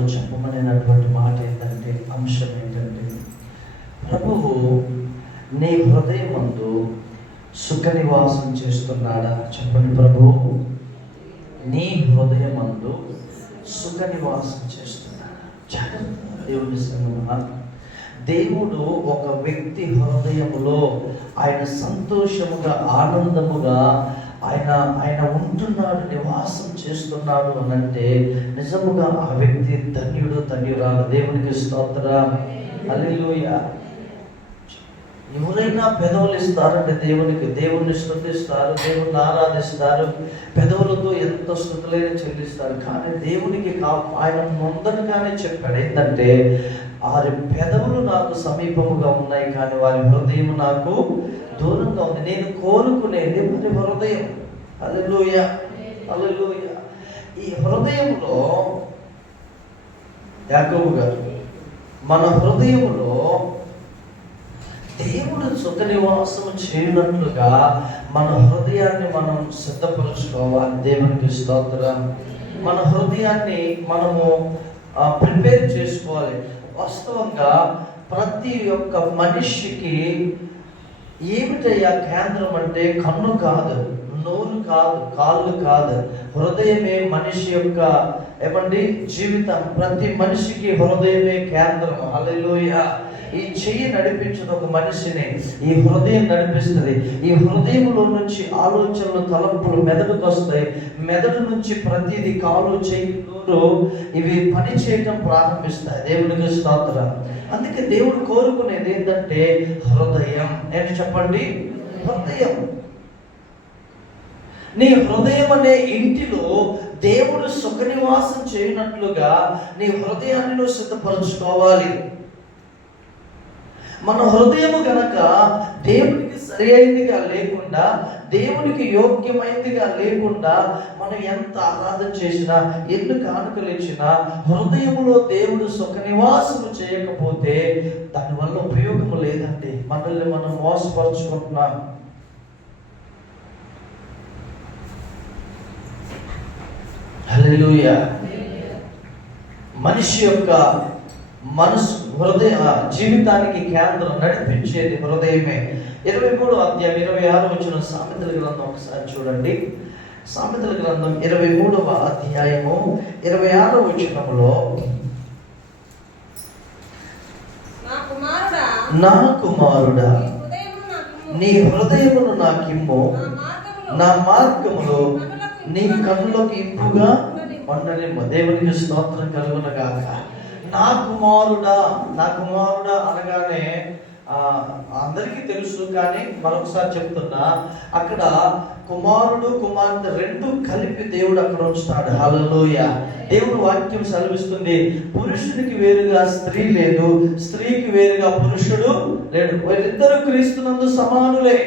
నాతో చెప్పమనేటువంటి మాట ఏంటంటే, అంశం ఏంటంటే, ప్రభువు నీ హృదయమందు సుఖ నివాసం చేస్తున్నాడా? చెప్పండి. ప్రభువు నీ హృదయమందు సుఖ నివాసం చేస్తున్నాడా? దేవుని సంగమా, దేవుడు ఒక వ్యక్తి హృదయములో ఆయన సంతోషముగా, ఆనందముగా ఆయన ఉంటున్నాడు, నివాసం చేస్తున్నాడు అని అంటే నిజముగా ఆ వ్యక్తి ధన్యుడు, ధన్యురాలు. దేవునికి స్తోత్రం, హల్లెలూయా. ఎవరైనా పెదవులు ఇస్తారంటే దేవుణ్ణి స్తుతిస్తారు, దేవుణ్ణి ఆరాధిస్తారు, పెదవులతో ఎంత స్తుతులైనా చెల్లిస్తారు. కానీ దేవునికి ఆయన ముందటగానే చెప్పాడు ఏంటంటే, వారి పెదవులు నాకు సమీపముగా ఉన్నాయి కానీ వారి హృదయం నాకు దూరంగా ఉంది. నేను కోరుకునేది మరి హృదయం. హల్లెలూయా, హల్లెలూయా. ఈ హృదయంలో యాకోబు గారు, మన హృదయంలో దేవుడు సుఖ నివాసము చేయనట్లుగా మన హృదయాన్ని మనం సిద్ధపరచుకోవాలి. దేవునికి స్తోత్రం. మన హృదయాన్ని మనము ప్రిపేర్ చేసుకోవాలి. వాస్తవంగా ప్రతి ఒక్క మనిషికి ఏమిటయ్యా కేంద్రం అంటే, కన్ను కాదు, నోరు కాదు, కాళ్ళు కాదు, హృదయమే మనిషి యొక్క జీవితం. ప్రతి మనిషికి హృదయమే కేంద్రం. హల్లెలూయా. ఈ చెయ్యి నడిపించదు ఒక మనిషిని, ఈ హృదయం నడిపిస్తుంది. ఈ హృదయంలో నుంచి ఆలోచనలు, తలంపులు మెదడుకు వస్తాయి. మెదడు నుంచి ప్రతిదీ, కాలు, చెయ్యి, నోరు ఇవి పని చేయటం ప్రారంభిస్తాయి. దేవునికి స్తోత్రం. అందుకే దేవుడు కోరుకునేది ఏంటంటే హృదయం. ఏంటి చెప్పండి? హృదయం. నీ హృదయం అనే ఇంటిలో దేవుడు సుఖ నివాసం చేయనట్లుగా నీ హృదయాన్ని నువ్వు సిద్ధపరచుకోవాలి. మన హృదయము గనక దేవునికి సరి అయినదిగా లేకుండా, దేవునికి యోగ్యమైనదిగా లేకుండా, మనం ఎంత ఆరాధన చేసినా, ఎన్ని కానుకలు ఇచ్చినా, హృదయములో దేవుడు సుఖ నివాసము చేయకపోతే దానివల్ల ఉపయోగము లేదండి. మనల్ని మనం మోసపరుచుకుంటున్నాం. హల్లెలూయా. మనిషి యొక్క మనసు, హృదయ జీవితానికి కేంద్రం, నడిపించేది హృదయమే. 23వ అధ్యాయం 26వ వచనం సామెతల గ్రంథం ఒకసారి చూడండి. సామెతల గ్రంథం 23వ అధ్యాయము 26వ వచనములో, నా కుమారుడా నీ హృదయమును నాకిమ్ము, నా మార్గములో నీ కన్నులకు ఇంపుగా ఉండనిమ్ము. దేవునికి స్తోత్రం కలుగును గాక. నా కుమారుడా, నా కుమారుడా అనగానే అందరికీ తెలుసు, కానీ మరొకసారి చెప్తున్నా, అక్కడ కుమారుడు, కుమార్తె రెండు కలిపి దేవుడు అక్కడ ఉంచుతాడు. హల్లెలూయా. దేవుడు వాక్యం సెలవిస్తుంది, పురుషుడికి వేరుగా స్త్రీ లేదు, స్త్రీకి వేరుగా పురుషుడు లేడు, వీళ్ళిద్దరూ క్రీస్తునందు సమానులే.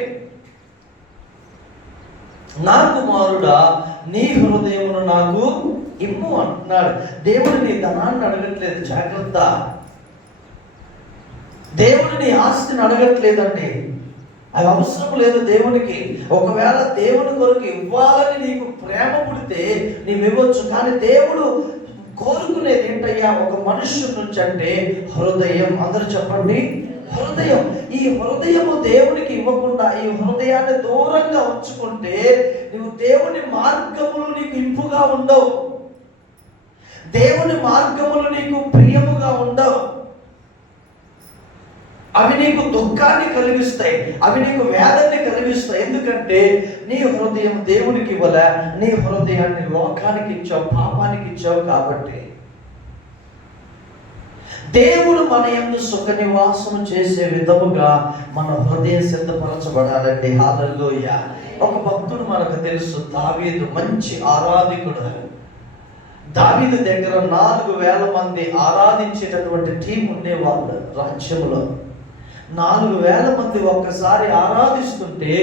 నా కుమారుడా నీ హృదయమును నాకు ఇమ్ము అంటున్నాడు. దేవుడు నీ ధనాన్ని అడగట్లేదు, జాగ్రత్త. దేవుడు నీ ఆస్తిని అడగట్లేదండి, అది అవసరం లేదు దేవునికి. ఒకవేళ దేవుని కొరకు ఇవ్వాలని నీకు ప్రేమ పుడితే నీవు ఇవ్వచ్చు. కానీ దేవుడు కోరుకునేది ఏంటయ్యా ఒక మనుష్యుడి నుంచి అంటే హృదయం. అందరూ చెప్పండి, హృదయం. ఈ హృదయము దేవునికి ఇవ్వకుండా, ఈ హృదయాన్ని దూరంగా ఉంచుకుంటే నువ్వు దేవుని మార్గములు నీకు ఇంపుగా ఉండవు, దేవుని మార్గములు నీకు ప్రియముగా ఉండవు. అవి నీకు దుఃఖాన్ని కలిగిస్తాయి, అవి నీకు వేదన్ని కలిగిస్తాయి. ఎందుకంటే నీ హృదయం దేవునికి ఇవ్వలే, నీ హృదయాన్ని లోకానికి ఇచ్చావు, పాపానికి ఇచ్చావు. కాబట్టి దేవుడు మన యందు సుఖ నివాసం చేసే విధముగా మన హృదయం సిద్ధపరచబడాలండి. హల్లెలూయా. ఒక భక్తుడు మనకు తెలుసు, దావీదు, మంచి ఆరాధికుడు. దావీదు దగ్గర 4,000 మంది ఆరాధించేటటువంటి టీం ఉండేవాళ్ళు రాజ్యంలో. 4,000 మంది ఒక్కసారి ఆరాధిస్తుంటే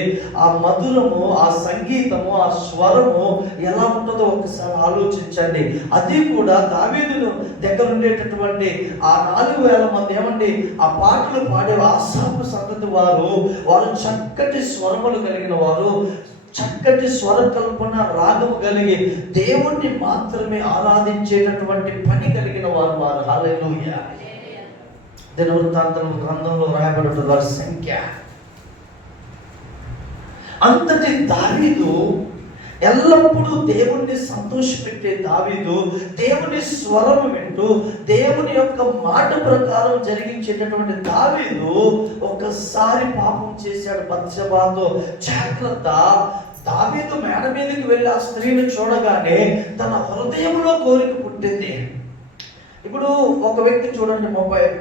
ఆ మధురము, ఆ సంగీతము, ఆ స్వరము ఎలా ఉంటుందో ఒకసారి ఆలోచించండి. అది కూడా దావీదు దగ్గర ఉండేటటువంటి ఆ 4,000 మంది ఆ పాటలు పాడే ఆసాపు సంతతి వారు చక్కటి స్వరములు కలిగిన వారు, చక్కటి స్వరకల్పన, రాగము కలిగి దేవుణ్ణి మాత్రమే ఆరాధించేటటువంటి పని కలిగిన వారు హల్లెలూయా. దినవృత్తాంతం గ్రంథంలో రాయబడిన వారి సంఖ్య. అంతటి దావీదు ఎల్లప్పుడూ దేవుణ్ణి సంతోషపెట్టే దావీదు, దేవుని స్వరం వింటూ దేవుని యొక్క మాట ప్రకారం జరిగించేటటువంటి దావీదు ఒక్కసారి పాపం చేశాడు బత్షెబాతో. జాగ్రత్త. దావీదు మేడ మీదకి వెళ్ళి ఆ స్త్రీని చూడగానే తన హృదయంలో కోరిక పుట్టింది. ఇప్పుడు ఒక వ్యక్తి చూడండి, మొబైల్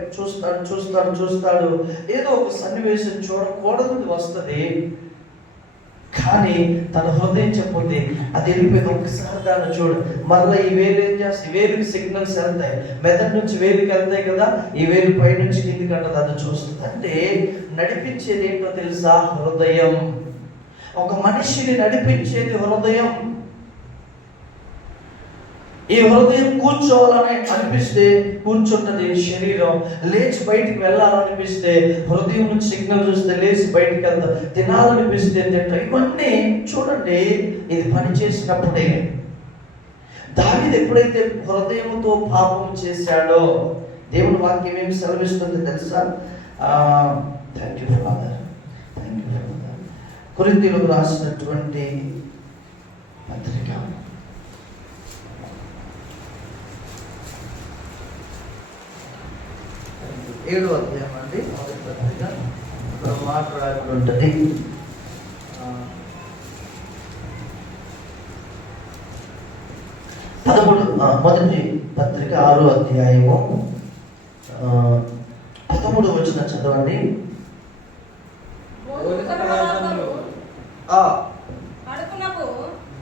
చూస్తాడు, ఏదో ఒక సన్నివేశం చూడకూడదు వస్తుంది, కానీ తన హృదయం చెప్పుంది అది వెళ్ళిపోయింది. ఒకసారి దాన్ని చూడు, మళ్ళీ ఈ వేలు ఏం చేస్తాయి, వేలుకి సిగ్నల్స్ వెళ్తాయి, మెదడు నుంచి వేలుకి వెళ్తాయి కదా, ఈ వేలు పై నుంచి కిందికి అంటది, అది చూస్తుంది. అంటే నడిపించేది ఏంటో తెలుసా? హృదయం. ఒక మనిషిని నడిపించేది హృదయం. ఈ హృదయం కూర్చోవాలని అనిపిస్తే కూర్చుంటది శరీరం, లేచి బయటికి వెళ్ళాలనిపిస్తే హృదయం నుంచి సిగ్నల్ చూస్తే లేచి బయటికి వెళ్తా, తినాలనిపిస్తే తింటా. ఇవన్నీ చూడండి, ఇది పని చేసినప్పుడే. దావీదు ఎప్పుడైతే హృదయంతో పాపం చేశాడో దేవుని వాక్యం ఏమి సెలవిస్తుంది తెలుసా? Thank you father. కొరింథీయులకు రాసినటువంటి పత్రిక 7వ అధ్యాయం అండి, మొదటి పత్రిక. ఇక్కడ మాట్లాడబడి ఉంటుంది. మొదటి పత్రిక 6వ అధ్యాయము 13వ వచనం చదవండి.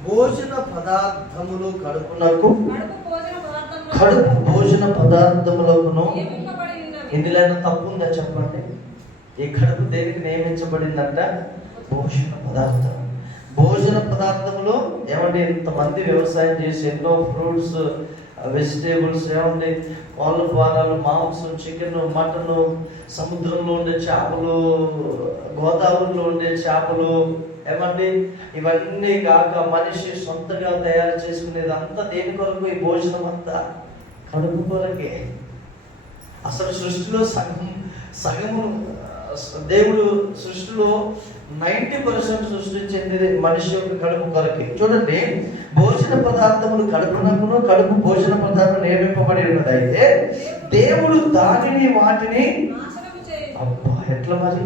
భోజన పదార్థములు కడుపునకు, కడుపు భోజన పదార్థములకును. ఇందులో తప్పు ఉందా చెప్పండి? ఈ కడుపు దేనికి నియమించబడిందంట? భోజన పదార్థం. భోజన పదార్థములు ఏమంటే, ఇంతమంది వ్యవసాయం చేసి ఎన్నో ఫ్రూట్స్, వెజిటేబుల్స్, ఏమంటే కోళ్ళ ఫారాలు, మాంసం, చికెన్, మటన్, సముద్రంలో ఉండే చేపలు, గోదావరిలో ఉండే చేపలు, ఏమండి ఇవన్నీ కాక మనిషి సొంతగా తయారు చేసుకునేది అంతా దేని కొరకు? ఈ భోజనం అంతా కడుపు కొరకే. అసలు సృష్టిలో సగము దేవుడు సృష్టిలో 90% సృష్టించింది మనిషి యొక్క కడుపు కొరకే. చూడండి, భోజన పదార్థములు కడుపునకును, కడుపు భోజన పదార్థం నియమింపబడి ఉన్నది. అయితే దేవుడు దానిని వాటిని అబ్బా ఎట్లా మరి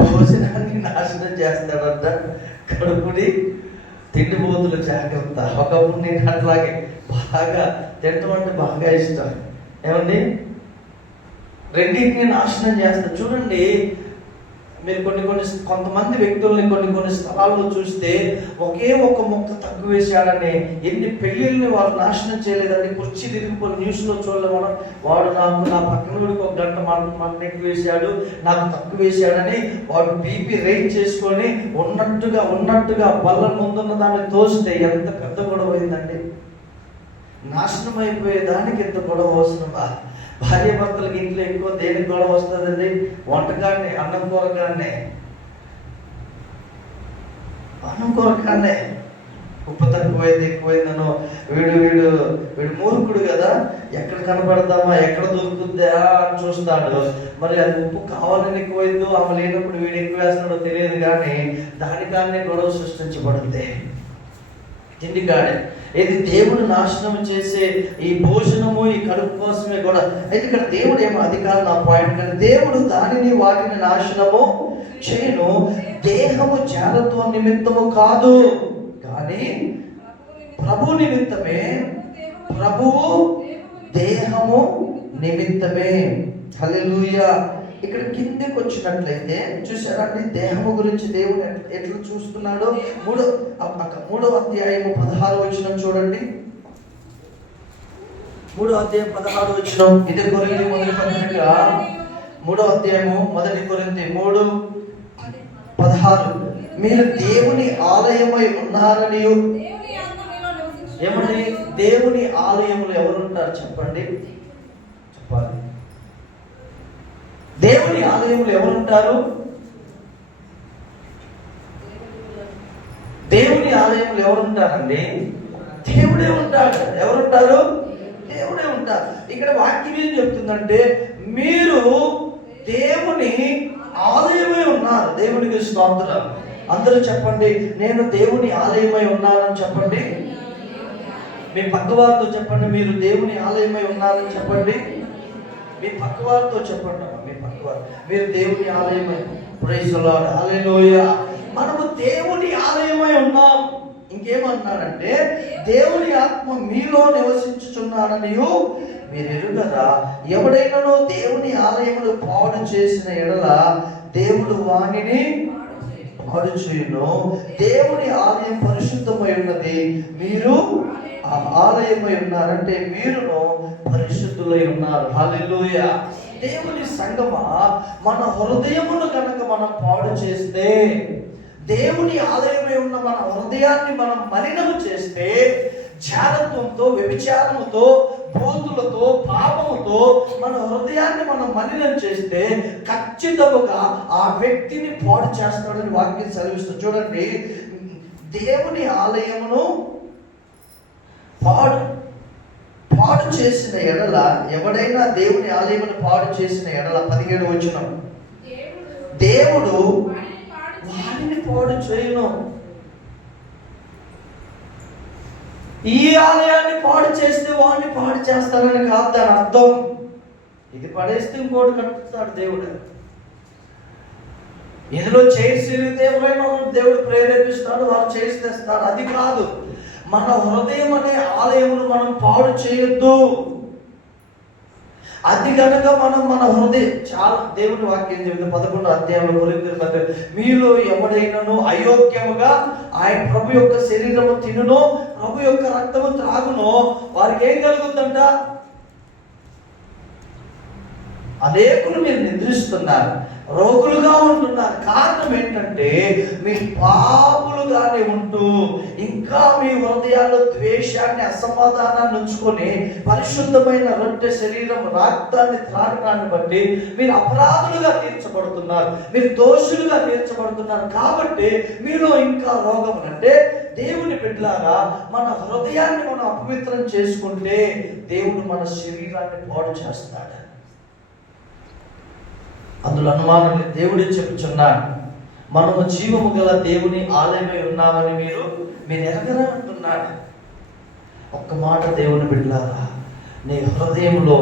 భోజనాన్ని నాశనం చేస్తాడంట. కడుపుని తిండిపోతులు జాగ్రత్త. ఒకప్పుడు నేను అట్లాగే బాగా తింటాం అంటే బాగా ఇష్టం, ఏమండి రెండింటిని నాశనం చేస్తా. చూడండి, మీరు కొంతమంది వ్యక్తుల్ని కొన్ని స్థలాల్లో చూస్తే ఒకే ఒక మొక్క తక్కువ వేసాడని ఎన్ని పెళ్ళిళ్ళని వారు నాశనం చేయలేదండి. కుర్చీ తిరిగిపోయి న్యూస్లో చూడలే మనం, వాడు నా పక్కనోడికి 1 గంట మటన్ ఎక్కువ వేసాడు, నాకు తక్కువ వేసాడని వాడు బీపీ రైజ్ చేసుకొని ఉన్నట్టుగా బల్ల ముందున్న దాన్ని తోస్తే ఎంత పెద్ద గొడవ అయిందండి. నాశనం అయిపోయే దానికి ఎంత గొడవ అవసరమా? భార్య భర్తలకు ఇంట్లో ఎక్కువ దేనికి గొడవ వస్తుందండి? వంటకాన్ని, అన్నం కూరకాన్నే ఉప్పు తక్కువైంది ఎక్కువైందనో, వీడు మూర్ఖుడు కదా, ఎక్కడ కనపడదామా, ఎక్కడ దొరుకుతుందా అని చూస్తాడు. మరి అది ఉప్పు కావాలని ఎక్కువైందో ఆమె లేనప్పుడు వీడు ఎక్కువ వేస్తున్నాడో తెలియదు, కానీ దానికాన్నే గొడవ సృష్టించబడుతుంది. తిండి కాడే ఇది దేవుడు నాశనం చేసే ఈ భోజనము, ఈ కడుపు కోసమే కూడా. అయితే ఇక్కడ దేవుడు ఏమో, అది కాదు నా పాయింట్, కానీ దేవుడు దానిని వాటిని నాశనము చేయను, దేహము జాగ్రత్త నిమిత్తము కాదు, కానీ ప్రభు నిమిత్తమే, ప్రభువు దేహము నిమిత్తమే. హల్లెలూయా. ఇక్కడ కిందకి వచ్చినట్లయితే చూసారండి, దేహము గురించి దేవుడు ఎట్లా చూస్తున్నాడో. 3వ అధ్యాయము 16వ వచనం చూడండి. 3వ అధ్యాయం 16వ వచనం. ఇదే కొరింథీ మొదటి పత్రిక 3వ అధ్యాయము 1 కొరింథీ 3:16. మీరు దేవుని ఆలయమై ఉన్నారని. ఏమని? దేవుని ఆలయములు ఎవరుంటారు చెప్పండి, చెప్పాలి. దేవుని ఆలయంలో ఎవరుంటారు? దేవుని ఆలయంలో ఎవరుంటారండి? దేవుని దేవుడే ఉంటాడు. ఎవరుంటారు? దేవుడే ఉంటారు. ఇక్కడ వాక్యం ఏం చెప్తుందంటే మీరు దేవుని ఆలయమై ఉన్నారు. దేవునికి స్తోత్రం. అందరూ చెప్పండి, నేను దేవుని ఆలయమై ఉన్నానని చెప్పండి. మీ పక్కవారితో చెప్పండి, మీరు దేవుని ఆలయమై ఉన్నారని చెప్పండి. మీ పక్కవారితో చెప్పండి, మీ పక్కవారు మీరు దేవుని ఆలయమై. ప్రైజ్ ది లార్డ్, హల్లెలూయా. మనము దేవుని ఆలయమై ఉన్నాం. ఇంకేమన్నాడంటే దేవుని ఆత్మ మీలో నివసించుచున్నాడని మీరు ఎరుగరా, ఎవడైనానో దేవుని ఆలయమును పాడు చేసిన ఎడల దేవుడు వానిని పాడు చేయును. దేవుని ఆలయం పరిశుద్ధమై ఉన్నది, మీరు ఆ ఆలయమై ఉన్నారంటే మీరును పరిశుద్ధులై ఉన్నారు. హల్లెలూయా. దేవుని సంగమా, మన హృదయమును కనుక మనం పాడు చేస్తే, దేవుని ఆలయమై ఉన్న మన హృదయాన్ని మనం మలినము చేస్తే, జారత్వంతో, వ్యభిచారముతో, బూతులతో, పాపముతో మన హృదయాన్ని మనం మలినం చేస్తే ఖచ్చితంగా ఆ వ్యక్తిని పాడు చేస్తాడని వాక్యం సెలవిస్తుంది. చూడండి, దేవుని ఆలయమును పాడు చేసిన ఎడల, ఎవడైనా దేవుని ఆలయమును పాడు చేసిన ఎడల 17వ వచనం, దేవుడు వారిని పాడు చేయను. ఈ ఆలయాన్ని పాడు చేస్తే వాడిని పాడు చేస్తారని కాదు దాని అర్థం. ఇది పడేస్తే ఇంకోటి కట్టుతాడు దేవుడు. ఇందులో చైర్స్ ఎవరైనా దేవుడు ప్రేరేపిస్తాడు, వారు చైర్స్ తెస్తాడు. అది కాదు. మన హృదయం అనే ఆలయమును మనం పాడు చేయొద్దు. అది కనుక మనం మన హృదయం చాలా దేవుని వాక్యం చెబుతుంది 11వ అధ్యాయంలో కొరింథీయులకు పత్రిక, మీలో ఎవడైనాను అయోగ్యముగా ఆయన ప్రభు యొక్క శరీరము తినునో, ప్రభు యొక్క రక్తము త్రాగునో, వారికి ఏం కలుగుతుందంట? అనేకులు మీరు నిద్రిస్తున్నారు, రోగులుగా ఉంటున్నారు. కారణం ఏంటంటే మీరు పాపులుగానే ఉంటూ ఇంకా మీ హృదయాల్లో ద్వేషాన్ని, అసమాధానాన్ని ఉంచుకొని పరిశుద్ధమైన రొట్టె శరీరం రక్తాన్ని త్రాగడాన్ని బట్టి మీరు అపరాధులుగా తీర్చబడుతున్నారు, మీరు దోషులుగా తీర్చబడుతున్నారు. కాబట్టి మీలో ఇంకా రోగం. అంటే దేవుని బిడ్డలాగా మన హృదయాన్ని మనం అపవిత్రం చేసుకుంటే దేవుడు మన శరీరాన్ని పాడు చేస్తాడు. అందులో అనుమానం లేదు. దేవుడే చెప్పుచున్నాడు, మనము జీవము గల దేవుని ఆలయమై ఉన్నామని మీరు ఎరగరా అంటున్నాడు. ఒక్క మాట దేవుని బిడ్డలారా, నీ హృదయంలో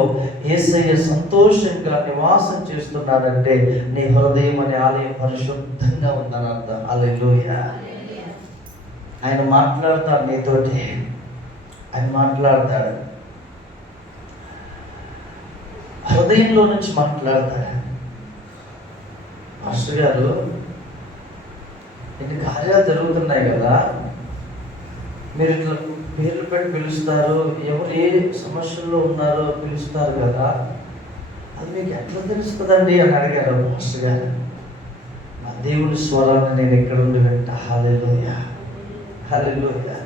యేసయ్య సంతోషంగా నివాసం చేస్తున్నాడంటే నీ హృదయం అనే ఆలయం పరిశుద్ధంగా ఉందని అర్థం. హల్లెలూయా. ఆయన మాట్లాడతాడు నీతోటి, ఆయన మాట్లాడతాడు, హృదయంలో నుంచి మాట్లాడతాడు. మాస్టర్ గారు, ఇన్ని కార్యాలు జరుగుతున్నాయి కదా, మీరు ఇట్లా పేర్లు పెట్టి పిలుస్తారు, ఎవరు ఏ సమస్యల్లో ఉన్నారో పిలుస్తారు కదా, అది మీకు ఎట్లా తెలుస్తుందండి అని అడిగారు మాస్టర్ గారు. నా దేవుని స్వరాన్ని నేను ఎక్కడుండి వింటా. హల్లెలూయా, హల్లెలూయా.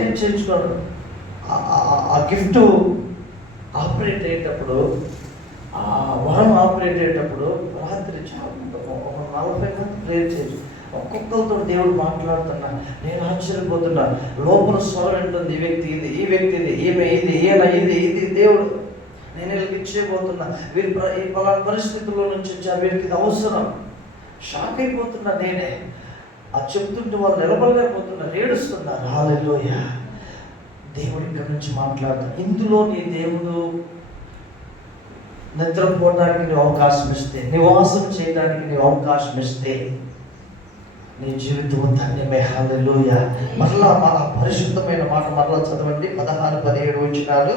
ఏం చేయించుకోను. ఆ గిఫ్ట్ ఆపరేట్ అయ్యేటప్పుడు, ఆ వరం ఆపరేట్ అయ్యేటప్పుడు రాత్రి చాలా 40 మంది ప్రేయర్ చేయొచ్చు. ఒక్కొక్కరితో దేవుడు మాట్లాడుతున్నా. నేను ఆశ్చర్యపోతున్నా. లోపల స్వరం ఉంటుంది, ఈ వ్యక్తి ఇది, ఈ వ్యక్తి ఇది, ఈమె ఇది, ఈయన ఇది, ఇది దేవుడు నేను వీళ్ళకి ఇచ్చేయబోతున్నా, వీళ్ళు ఈ పలానా పరిస్థితుల్లో నుంచి వచ్చారు, వీళ్ళకి ఇది అవసరం. షాక్ అయిపోతున్నా నేనే. అది చెప్తుంటే వాళ్ళు నిలబడలేకపోతున్నారు, ఏడుస్తున్నారు. హల్లెలూయా. దేవుడు ఇక్కడ నుంచి మాట్లాడతాడు. ఇందులో నీ దేవుడు నిద్రపోవడానికి నీ అవకాశం ఇస్తే, నివాసం చేయడానికి నీ అవకాశం ఇస్తే నీ జీవితం ధన్యమే. హల్లెలూయా. మరలా మన పరిశుద్ధమైన మాట మరలా చదవండి. 16-17 వచనాలు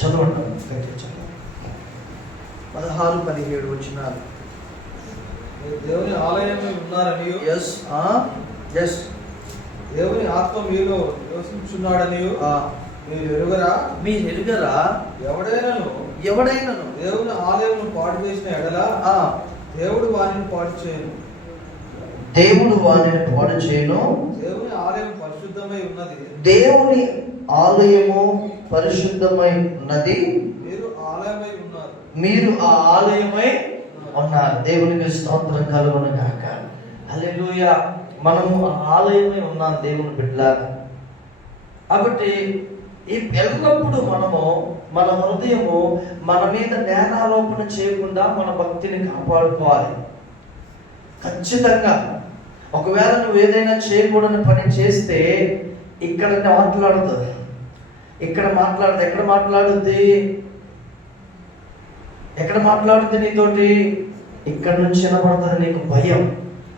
చదవండి. 16-17 వచనాలు. దేవుని ఆలయమై ఉన్నారని, ఎస్ దేవుని ఆత్మ మీలో నివసించున్నాడని మీరు ఎరుగరా, ఎవడైనాను దేవుని ఆలయమును పాడు చేసిన ఎడల దేవుడు వానిని పాడు చేయను. దేవుడు వానిని పాడు చేయను. దేవుని ఆలయం పరిశుద్ధమై ఉన్నది, దేవుని ఆలయము పరిశుద్ధమై ఉన్నది, మీరు ఆలయమై ఉన్నారు, మీరు ఆ ఆలయమై ఉన్నారు. దేవునికి స్తోత్రం కలుగును గాక. హల్లెలూయా. మనము ఆలయమై ఉన్నాం దేవుని బిడ్డలారా. కాబట్టి ఈ ఎల్లప్పుడూ మనము మన హృదయము మన మీద నేరారోపణ చేయకుండా మన భక్తిని కాపాడుకోవాలి. ఖచ్చితంగా ఒకవేళ నువ్వు ఏదైనా చేయకూడని పని చేస్తే ఇక్కడ మాట్లాడదు, ఎక్కడ మాట్లాడుద్ది నీతోటి? ఇక్కడ నుంచి వినపడుతుంది నీకు భయం.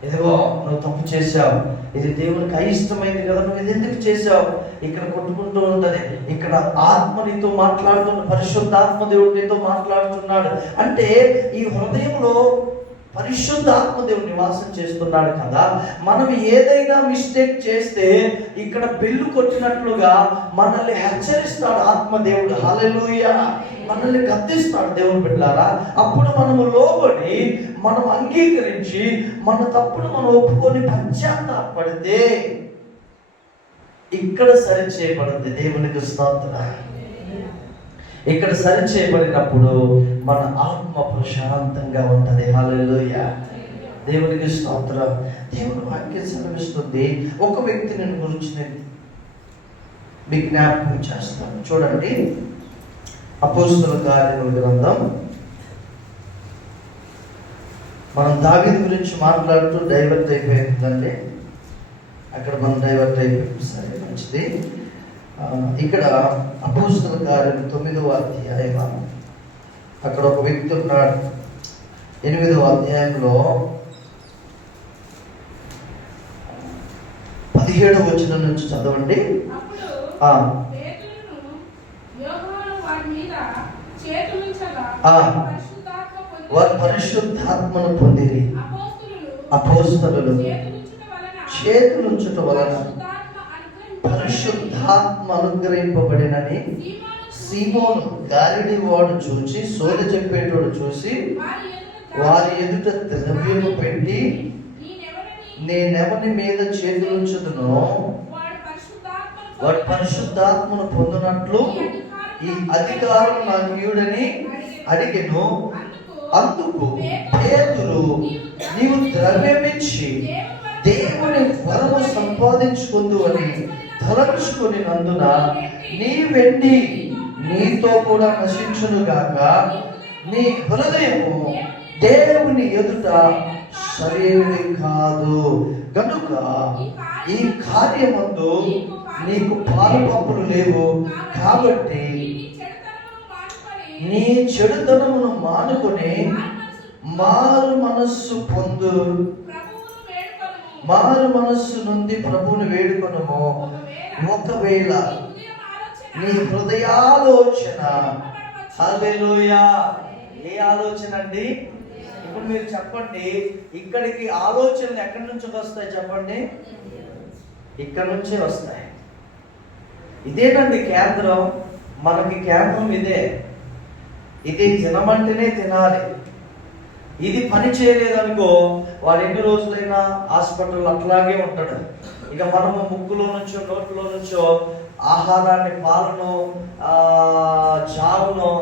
ఇదిగో నువ్వు తప్పు చేశావు, ఇది దేవునికి అయిష్టమైంది కదా, నువ్వు ఇది ఎందుకు చేశావు? ఇక్కడ కొట్టుకుంటూ ఉంటది. ఇక్కడ ఆత్మ నీతో మాట్లాడుతున్న, పరిశుద్ధాత్మ దేవుడు నీతో మాట్లాడుతున్నాడు. అంటే ఈ హృదయంలో పరిశుద్ధాత్మ దేవుడు నివాసం చేస్తున్నాడు కదా. మనం ఏదైనా మిస్టేక్ చేస్తే ఇక్కడ బెల్లు కొట్టినట్లుగా మనల్ని హెచ్చరిస్తాడు ఆత్మదేవుడు. హల్లెలూయా. మనల్ని గద్దిస్తాడు దేవుని బిడ్డలారా. అప్పుడు మనము లోబడి, మనం అంగీకరించి, మన తప్పును మనం ఒప్పుకొని పశ్చాత్తాపడితే ఇక్కడ సరి చేయబడింది. దేవునికి స్తోత్రం. ఇక్కడ సరి చేయబడినప్పుడు మన ఆత్మ ప్రశాంతంగా ఉంటుంది. హల్లెలూయా. దేవునికి స్తోత్రం. దేవుని వాక్యం సెలవిస్తుంది. ఒక వ్యక్తిని గురించి నేను మీకు జ్ఞాపకం చేస్తాను. చూడండి, అపోస్తలుల కార్యముల గ్రంథం. మనం దావీదు గురించి మాట్లాడుతూ డైవర్ట్ అయిపోయిందండి. అక్కడ మనం డైవర్ట్ అయిపోయింది. సరే, మంచిది. ఇక్కడ అపోస్తలుల కార్యం 9వ అధ్యాయం, అక్కడ ఒక వ్యక్తి ఉన్నాడు. 8వ అధ్యాయంలో 17వ వచనం నుంచి చదవండి. వారు పరిశుద్ధాత్మను పొందిరి. అపోస్తలులు చేతులుంచుట వలన పరిశుద్ధాత్మ అనుగ్రహింపబడినని సీమోను గాలిడి వాడు చూచి, సోదె చెప్పేటోడు చూసి, వారి ఎదుట ద్రవ్యము పెట్టి, నేనెవని మీద చేతులుంచుదునో వాడు పరిశుద్ధాత్మను పొందినట్లు ఈ అధికారం నాకు ఇయ్యుడని అడిగెను. అందుకు పేతురు, నీవు ద్రవ్యమిచ్చి దేవుని వరము సంపాదించుకుందు అని తలంచుకొని నందున నీ వెండి నీతో కూడా నశించును గాక, నీ హృదయము దేవుని ఎదుట సరైనది కాదు కనుక ఈ కార్యమందు నీకు పాలుపంపులు లేవు. కాబట్టి నీ చెడుతనమును మానుకొని మారు మనస్సు పొందు, మారు మనస్సు నుండి ప్రభువుని వేడుకొనుము. ఒకవేళ నీ హృదయాలోచన, హల్లెలూయా. ఏ ఆలోచన అండి? ఇప్పుడు మీరు చెప్పండి, ఇక్కడికి ఆలోచనలు ఎక్కడి నుంచి వస్తాయి చెప్పండి? ఇక్కడ నుంచే వస్తాయి. ఇదేనండి కేంద్రం. మనకి కేంద్రం ఇదే. ఇది తినమంటేనే తినాలి. ఇది పని చేయలేదనుకో, వాడు ఎన్ని రోజులైనా హాస్పిటల్ అట్లాగే ఉంటాడు. ఇక మనము ముక్కులో నుంచో నోట్లో నుంచో ఆహారాన్ని, పాలను, చావును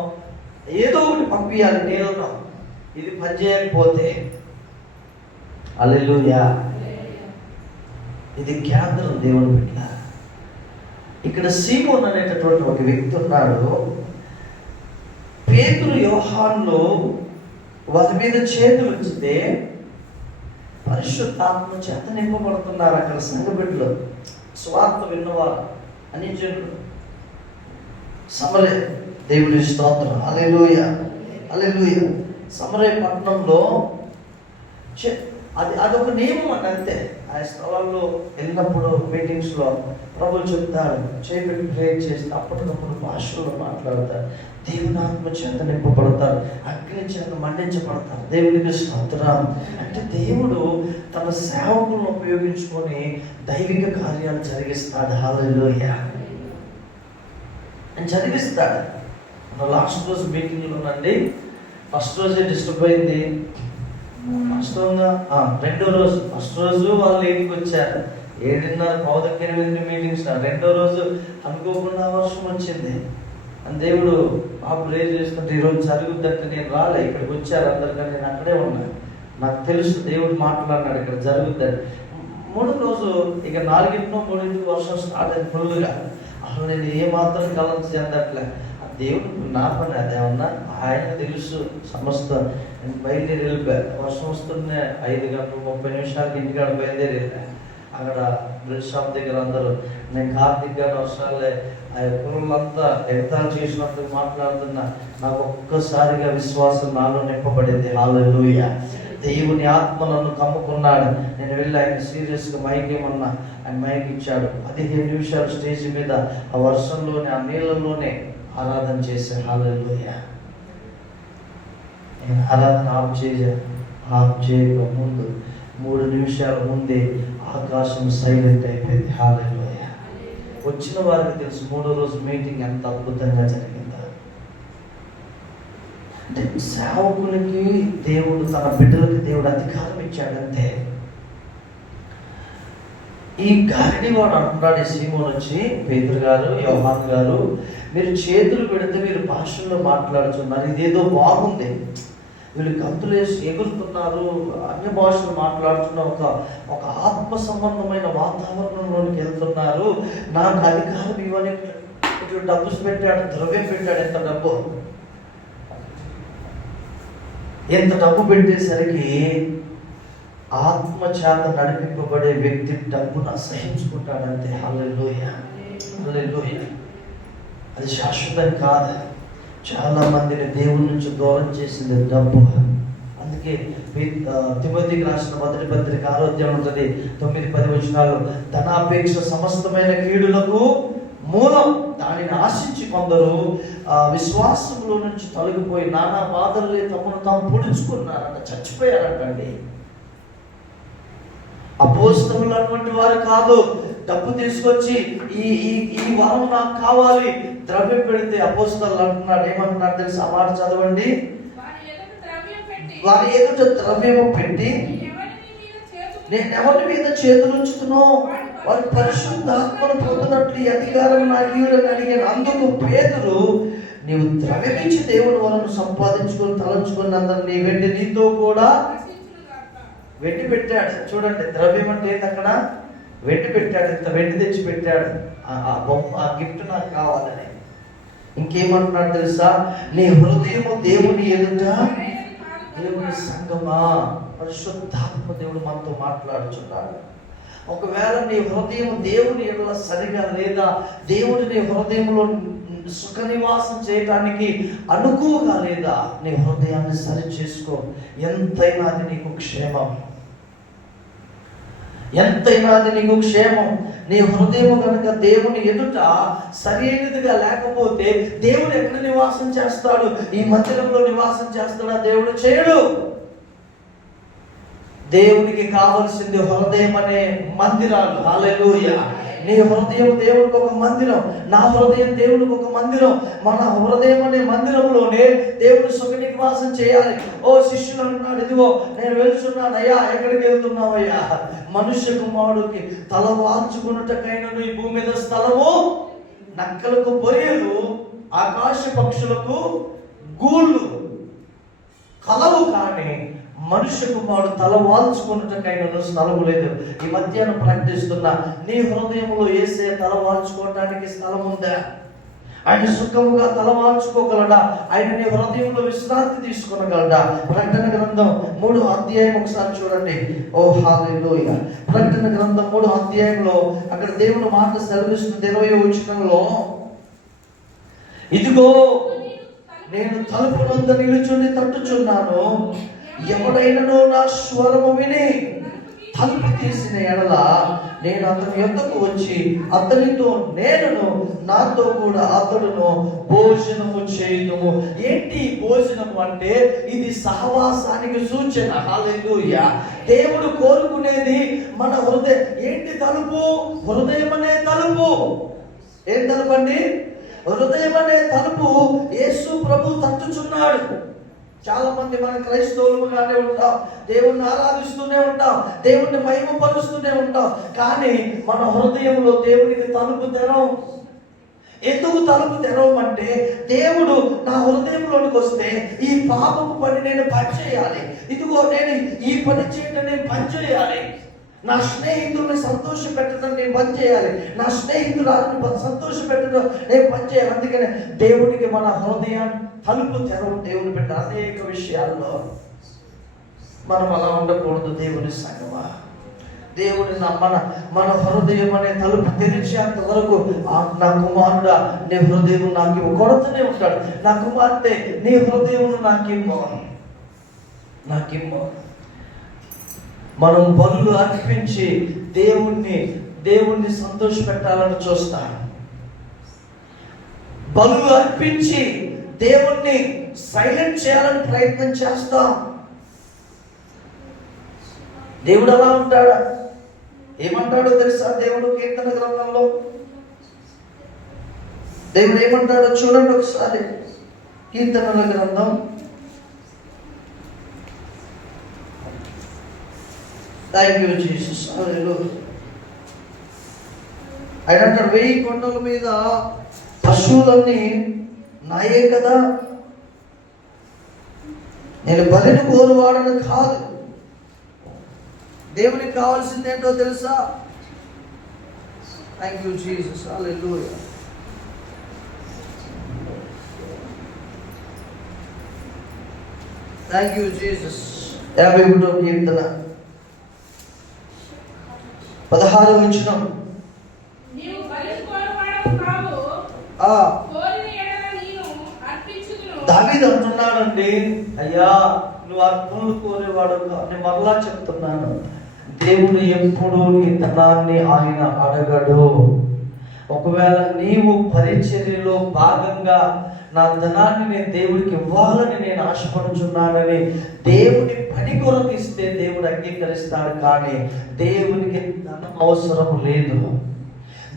ఏదో ఒకటి పంపించాలి నీళ్ళను. ఇది పని చేయకపోతే. హల్లెలూయా. ఇది కేంద్రం దేవుని బిడ్డ. ఇక్కడ సీమోన్ అనేటటువంటి ఒక వ్యక్తి ఉన్నాడు. పేతురు, యోహానులు వారి మీద చేతులు ఉంచితే పరిశుద్ధాత్మ చేత నింపబడుతున్నారు అక్కడ సంఘ బిడ్డలు, స్వార్థ విన్నవారు, అని జనులు. సమరే, దేవుని స్తోత్రం. హల్లెలూయా, హల్లెలూయా. సమరే పట్టణంలో అదొక నియమం అండి, అంతే. ఆ స్థలాల్లో వెళ్ళినప్పుడు మీటింగ్స్లో ప్రభువు చెప్తాడు, చేయబెట్టి ప్రేర్ చేస్తే అప్పటికప్పుడు భాషల్లో మాట్లాడతారు. దేవుని ఆత్మ చేత నింపబడతారు, అగ్ని చేత మండించబడతారు. దేవునికి స్తోత్రం. అంటే దేవుడు తన సేవకులను ఉపయోగించుకొని దైవిక కార్యాలు జరిగిస్తాడు. హల్లెలూయా. అని జరిగిస్తాడు. లాస్ట్ రోజు మీటింగ్లోనండి, ఫస్ట్ రోజే డిస్టర్బ్ అయింది. వాస్తవంగా రెండో రోజు, ఫస్ట్ రోజు వాళ్ళు ఇంటికి వచ్చారు 7:30 మీటింగ్స్. రెండో రోజు అనుకోకుండా వర్షం వచ్చింది. అని దేవుడు ప్రేర్ చేసుకుంటే ఈరోజు జరుగుద్దంటే నేను రాలే, ఇక్కడికి వచ్చారు అందరికీ. నేను అక్కడే ఉన్నా. నాకు తెలుసు దేవుడు మాట్లాడినాడు ఇక్కడ జరుగుద్దని. మూడో రోజు ఇక 4:00-3:00 వర్షం స్టార్ట్ అయింది ఫుల్గా. అసలు నేను ఏమాత్రం కలత చెందట్లే. దేవుడు నా పని అదేమన్నా ఆయన తెలుసు సమస్త. నేను బయలుదేరి వెళ్ళిపోయా. వర్షం వస్తుంటే 5:30 ఇంటికాడ బయలుదేరి వెళ్ళా. అక్కడ బ్రిడ్జ్ షాప్ దగ్గర అందరూ నేను కార్తీక్ గారు వర్షాలే ఆ కులంతా ఎగతాళి చేసినట్టు మాట్లాడుతున్నా. నాకు ఒక్కసారిగా విశ్వాసం నాలో నింపబడింది. హల్లెలూయా. దేవుని ఆత్మ నన్ను కమ్ముకున్నాడు. నేను వెళ్ళి ఆయన సీరియస్గా మైక్ ఏమన్నా ఆయన మైక్ ఇచ్చాడు. 15 నిమిషాలు స్టేజ్ మీద ఆ వర్షంలోనే ఆ నీళ్ళలోనే ఆరాధన చేశాను. హల్లెలూయా. నేను ఆరాధన ఆఫ్ చేయక ముందు 3 నిమిషాల ముందే ఆకాశం సైలెంట్ అయిపోయింది. హల్లెలూయా. వచ్చిన వారికి తెలుసు మూడో రోజు మీటింగ్ ఎంత అద్భుతంగా జరిగిందో. అంటే సేవకులకి దేవుడు తన బిడ్డలకి దేవుడు అధికారం ఇచ్చాడంతే. ఈ గారిడివాడు అంటున్నాడు సీమోను వచ్చి, పేతురు గారు, యోహాను గారు, మీరు చేతులు పెడితే మీరు భాషల్లో మాట్లాడుతున్నారు, ఇదేదో బాగుంది, వీళ్ళు గంతులు వేసి ఎగురుతున్నారు, అన్ని భాషలు మాట్లాడుతున్న ఒక ఆత్మ సంబంధమైన వాతావరణంలోనికి వెళ్తున్నారు, నాకు అధికారం ఇవ్వని డబ్బు పెట్టాడు, ద్రవ్యం పెట్టాడు. ఎంత డబ్బు పెట్టేసరికి ఆత్మ చేత నడిపింపబడే వ్యక్తి డబ్బును అసహించుకుంటాడంతే. హల్లెలూయా. హల్లెలూయా. అది శాశ్వతం కాదు. చాలా మందిని దేవుని నుంచి దూరం చేసింది డబ్బు. అందుకే తిమోతికి రాసిన 1వ పత్రిక 6వ అధ్యాయం ఉంటుంది 9-10 వచనాలు, ధనాపేక్ష సమస్తమైన కీడులకు మూలం, దానిని ఆశించి కొందరు విశ్వాసంలో నుంచి తొలగిపోయి నానా బాధలే తమను తాము పొడుచుకున్నారంట, చచ్చిపోయారంటండి. అపోస్తలులు అటువంటి వారు కాదు. డబ్బు తీసుకొచ్చి ఈ వరం నాకు కావాలి, ద్రవ్యం పెడితే అపోస్తలులు అంటున్నాడు, ఏమంటున్నాడు తెలుసు? ఆ మాట చదవండి. వారి ఎదుట ద్రవ్యము పెట్టి నేను ఎవరి మీద చేతులు ఉంచుతున్నావు, వారి పరిశుద్ధాత్మను పొందినట్లు ఈ అధికారం నాకు ఇవ్వని అడిగాను. అందుకు పేతురు, నీవు ద్రవ్యమిచ్చి దేవుని వలను సంపాదించుకొని తలంచుకున్నందుకు నీ వెండి నీతో కూడా వెండి పెట్టాడు. చూడండి, ద్రవ్యం అంటే ఏంటి? అక్కడ వెండి పెట్టాడు. ఇంత వెండి తెచ్చి పెట్టాడు. ఆ బొమ్మ, ఆ గిఫ్ట్ నాకు కావాలని. ఇంకేమంటున్నాడు తెలుసా? నీ హృదయము దేవుని ఎదుట, దేవుని సంగమా, పరిశుద్ధాత్మ దేవుడు మనతో మాట్లాడుచున్నాడు. ఒకవేళ నీ హృదయం దేవుని ఎడల సరిగా లేదా, దేవుడు నీ హృదయంలో సుఖ నివాసం చేయడానికి అనుకువగా లేదా, నీ హృదయాన్ని సరి చేసుకో. ఎంతైనా అది నీకు క్షేమం. ఎంతైనా అది నీకు క్షేమం. నీ హృదయం కనుక దేవుని ఎదుట సరైనదిగా లేకపోతే దేవుడు ఎక్కడ నివాసం చేస్తాడు? ఈ మందిరంలో నివాసం చేస్తాడా? దేవుడు చేయడు. దేవునికి కావలసింది హృదయం అనే మందిరాలు. హల్లెలూయా. నీ హృదయం దేవుడికి ఒక మందిరం, నా హృదయం దేవుడికి ఒక మందిరం. మన హృదయం అనే మందిరంలోనే దేవుడు సుఖ నివాసం చేయాలి. ఓ శిష్యులు అంటున్నాడు, ఇదిగో నేను వెళ్తున్నాను. అయ్యా, ఎక్కడికి వెళ్తున్నావయ్యా? మనుష్య కుమారుడికి తల వాల్చుకున్నటకైనను ఈ భూమి మీద స్థలము, నక్కలకు బొరియలు, ఆకాశ పక్షులకు గూళ్ళు కలవు, కానీ మనుష్య కుమారుడు తల వాల్చుకున్నటకైనా స్థలము లేదు. ఈ మధ్యాహ్నం ప్రకటిస్తున్నా, నీ హృదయంలో యేసే తల వాల్చుకోవటానికి స్థలం ఉందా? ఆయన సుఖముగా తల వాల్చుకోగలడా? ఆయన నీ హృదయంలో విశ్రాంతి తీసుకునగలడా? ప్రకటన గ్రంథం 3వ అధ్యాయం ఒకసారి చూడండి. ఓ హల్లెలూయా. ప్రకటన గ్రంథం 3వ అధ్యాయంలో అక్కడ దేవుని మాట సెలవిస్తున్న 20వ వచనంలో, ఇదిగో నేను తలుపు వద్ద నిలుచుండి తట్టుచున్నాను, ఎవడైనను నా స్వరము విని తలుపు తీసిన ఎడల నేను అతని యొద్దకు వచ్చి అతనితో నేనును, నాతో కూడా అతడును భోజనము చేయుదుము. ఏంటి భోజనము అంటే? ఇది సహవాసానికి సూచన. హల్లెలూయా. దేవుడు కోరుకునేది మన హృదయం. ఏంటి తలుపు? హృదయం అనే తలుపు. ఏం తలుపు అండి? హృదయం అనే తలుపు యేసు ప్రభు తట్టుచున్నాడు. చాలా మంది మన క్రైస్తవులుగానే ఉంటాం, దేవుణ్ణి ఆరాధిస్తూనే ఉంటాం, దేవుణ్ణి మహిమపరుస్తూనే ఉంటాం, కానీ మన హృదయంలో దేవునికి తలుపు తెరవం. ఎందుకు తలుపు తెరవమంటే, దేవుడు నా హృదయంలోనికి వస్తే ఈ పాపపు పని నేను పని చేయాలి, ఇదిగో నేను ఈ పని చేయడం నేను పని చేయాలి, నా స్నేహితుల్ని సంతోష పెట్టడం నేను పని చేయాలి, నా స్నేహితురాలని సంతోష పెట్టడం నేను పని చేయాలి. అందుకనే దేవుడికి మన హృదయాన్ని తలుపు తెరవు. దేవుని బిడ్డ అనేక విషయాల్లో మనం అలా ఉండకూడదు. దేవుని సంగమా, దేవుని మన హృదయం అనే తలుపు తెరిచేంత వరకు నా కుమారుడా నీ హృదయం నాకు కొడుతూనే ఉంటాడు. నా కుమార్తె నీ హృదయం నాకిమ్మో. మనం బలులు అర్పించి దేవుణ్ణి సంతోష పెట్టాలని చూస్తాం. బలులు అర్పించి దేవుణ్ణి సైలెంట్ చేయాలని ప్రయత్నం చేస్తాం. దేవుడు అలా ఉంటాడా? ఏమంటాడో తెలుసా? దేవుడు కీర్తన గ్రంథంలో దేవుడు ఏమంటాడో చూడండి ఒకసారి. కీర్తనల గ్రంథం థ్యాంక్ యూ జీసస్. ఆయన అంటాడు 1000 కొండల మీద పశువులన్నీ నాయే కదా, నేను బలిని కోరువాడను కాదు. దేవునికి కావాల్సింది ఏంటో తెలుసా? Thank you Jesus. Hallelujah. Thank you Jesus. 51వ కీర్తన 16వ వచనం. దావీదు అంటున్నాడండి, అయ్యా నువ్వు అర్పణలు కోరేవాడు. నేను మరలా చెప్తున్నాను, దేవుడు ఎప్పుడు నీ ధనాన్ని ఆయన అడగడు. ఒకవేళ నీవు పరిచర్యలో భాగంగా నా ధనాన్ని నేను దేవుడికి ఇవ్వాలని నేను ఆశపడుచున్నానని దేవుని పని కొరకు ఇస్తే దేవుడు అంగీకరిస్తాడు. కానీ దేవునికి ధనం అవసరం లేదు.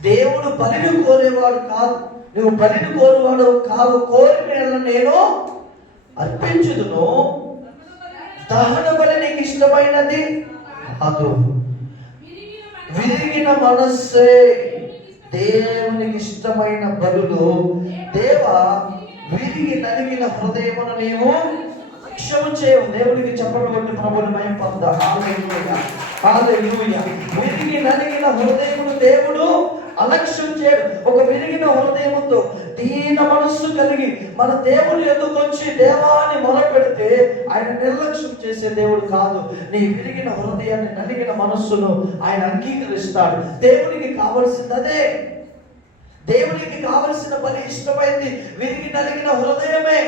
దేవుడు బలిని కోరేవాడు కాదు. నువ్వు బలిని కోరేవాడు కావు. కోరిన నేను అర్పించుదును. దహన బలి నీకు ఇష్టమైనది కాదు. విరిగిన మనస్సే దేవునికి ఇష్టమైన బలులు. దేవా విరిగి నలిగిన హృదయమును నీవు లక్ష్యము చేయవు. దేవునికి చెప్పడం కొట్టి ప్రభుని మహిమ పొందుదాం. హల్లెలూయా, హల్లెలూయా. విరిగి నలిగిన హృదయమును దేవుడు అలక్ష్యం చేయడు. ఒక విరిగిన హృదయముతో దీన మనస్సు కలిగి మన దేవుని ఎదుగు వచ్చి దేవాన్ని మొరపెడితే ఆయన నిర్లక్ష్యం చేసే దేవుడు కాదు. నీ విరిగిన హృదయాన్ని, నలిగిన మనస్సును ఆయన అంగీకరిస్తాడు. దేవునికి కావలసింది అదే. దేవునికి కావలసిన బలి ఇష్టమైంది విరిగి నలిగిన హృదయమే.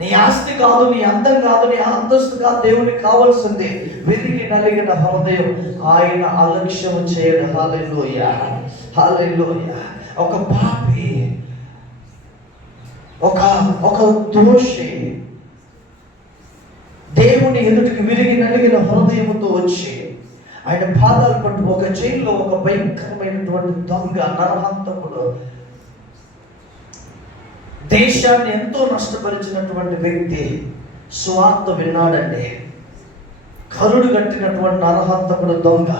నీ ఆస్తి కాదు, నీ అందం కాదు, నీ అంతస్తు కాదు. దేవునికి కావాల్సింది విరిగి నలిగిన హృదయం. ఆయన అలక్ష్యం చేయడు. హల్లెలూయా, హల్లెలూయా. ఒక పాపి, ఒక దోషి దేవుని ఎదుటికి విరిగి నలిగిన హృదయముతో వచ్చి ఆయన పాదాలు పట్టు, ఒక జైల్లో ఒక భయంకరమైనటువంటి దొంగ, నరహంతకుడు, దేశాన్ని ఎంతో నష్టపరిచినటువంటి వ్యక్తి స్వార్థ విన్నాడండి. కరుడు కట్టినటువంటి నరహంతకుడు దొంగ